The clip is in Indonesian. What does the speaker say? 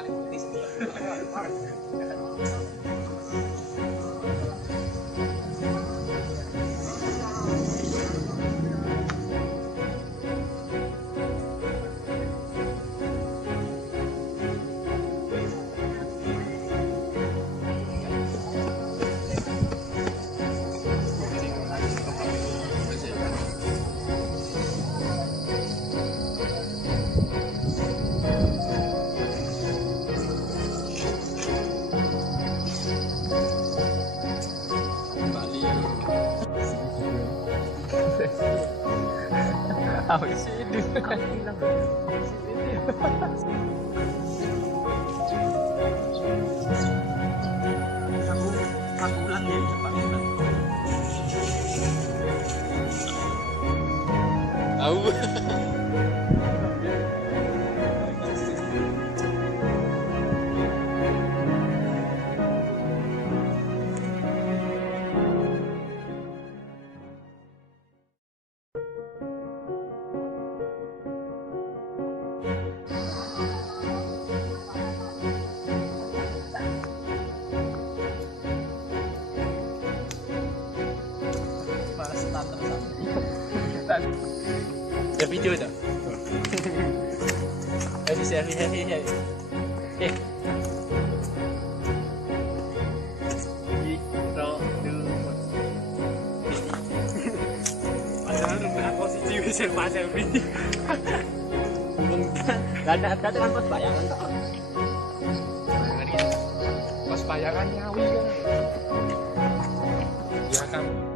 paling putih sih. Tahu sih ini. Aku ulang ya cepat. Tahu. Ada video tak? Ayo share. Eh. Padahal dengan posisi selfie. Gak ada kan pas bayangan tak? Pas bayangan nyawi kan. Ya kan.